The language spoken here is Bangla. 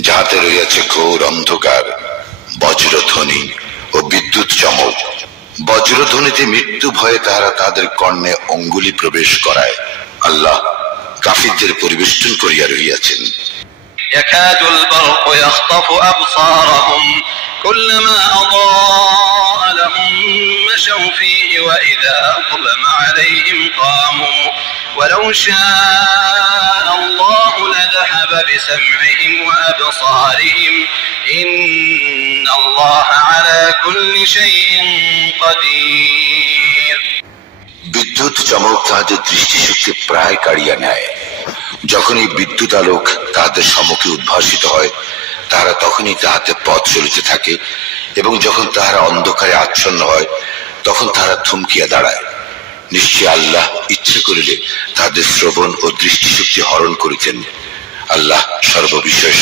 যাহাতে রইয়াছে ঘোর অন্ধকার, বজ্রধ্বনি ও বিদ্যুৎ চমক। বজ্রধ্বনিতে মৃত্যু ভয়ে তাহারা তাদের কর্ণে অঙ্গুলি প্রবেশ করায়। আল্লাহ কাফিরদের পরিবেষ্টন করিয়া রহিয়াছেন। يكاد البرق يخطف أبصارهم كلما أضاء لهم مشوا فيه وإذا أظلم عليهم قاموا ولو شاء الله لذهب بسمعهم وأبصارهم إن الله على كل شيء قدير। বিদ্যুৎ চমক তাহাদের দৃষ্টিশক্তি প্রায় কাড়িয়া নেয়। যখন এই বিদ্যুৎ আলোক তাহাদের সম্মুখে উদ্ভাসিত হয়, তাহারা তখনই তাহাতে পথ চলিতে থাকে, এবং যখন তাহারা অন্ধকারে আচ্ছন্ন হয়, তখন তাহারা থমকিয়া দাঁড়ায়। নিশ্চয় আল্লাহ ইচ্ছে করিলে তাহাদের শ্রবণ ও দৃষ্টিশক্তি হরণ করিতেন। আল্লাহ সর্ববিষয়ে